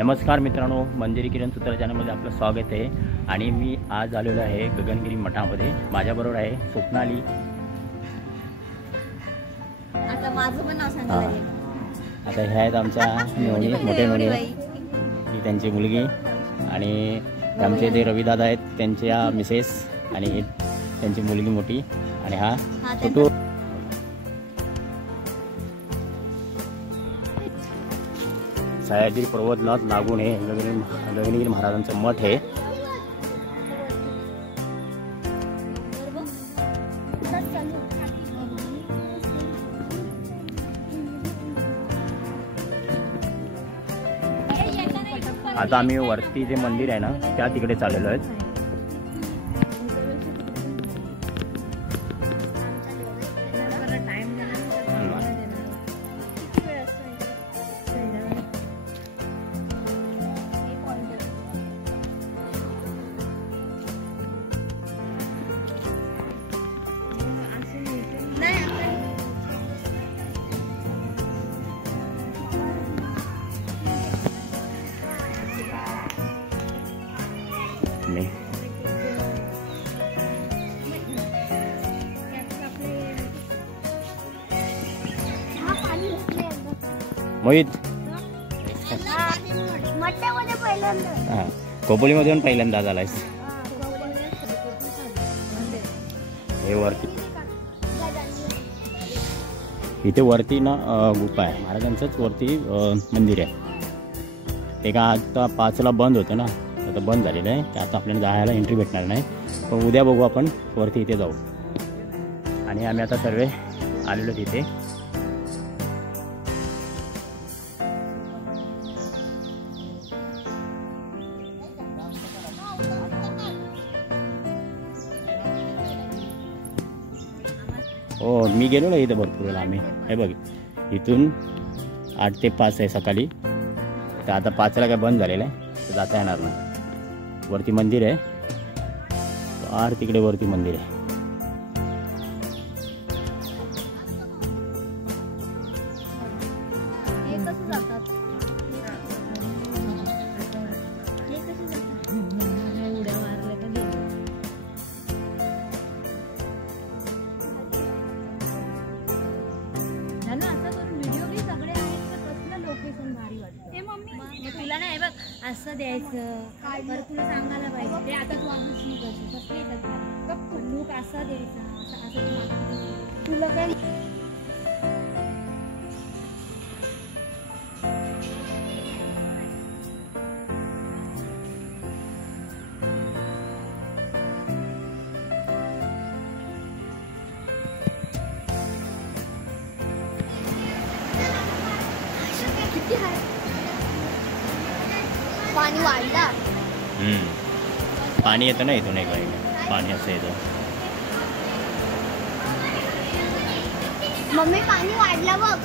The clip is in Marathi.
नमस्कार मित्रांनो, मंदिरी किरण सूत्र चॅनलमध्ये आपलं स्वागत आहे। आणि मी आज आलेलो आहे गगनगिरी मठामध्ये। माझ्याबरोबर आहे स्वप्नाली। आता माझं पण नाव सांगायला लागेल। आता ह्या आहेत आमच्या मेवणी, मोठे मेवणी, ही त्यांची मुलगी आणि आमचे जे रविदादा आहेत त्यांच्या मिसेस आणि त्यांची मुलगी मोठी आणि हा छोटू। सह्याद्री पर्वतला लागून हे गगनगिरी महाराजांचं मठ आहे। आता आम्ही वरती जे मंदिर आहे ना त्या तिकडे चाललेलो आहे। मोहित खोपोलीमध्ये पण पहिल्यांदा झालायस। हे वरती इथे वरती ना गुफा आहे महाराजांचंच वरती मंदिर आहे। ते का आता 5ला बंद होतं ना, आता बंद झालेलं आहे। आता आपल्याला जायला एंट्री भेटणार नाही, पण उद्या बघू आपण वरती इथे जाऊ। आणि आम्ही आता सर्व आलेलो तिथे। हो, मी गेलो ना इथे भरपूर वेळा आम्ही। हे बघ, इथून 8 ते 5 आहे सकाळी, तर आता 5ला काय बंद झालेलं आहे, तर जाता येणार नाही। वरती मंदिर आहे, तिकडे वरती मंदिर आहे। असं द्यायचं बरं, तुला सांगायला पाहिजे ते। आता तू असं शिक कसं येतात लूक असा द्यायचा, असं तुला काय पाणी वाढलं। पाणी येतं ना इथून, एक पाणी असं येतं। मम्मी पाणी वाढलं बघ।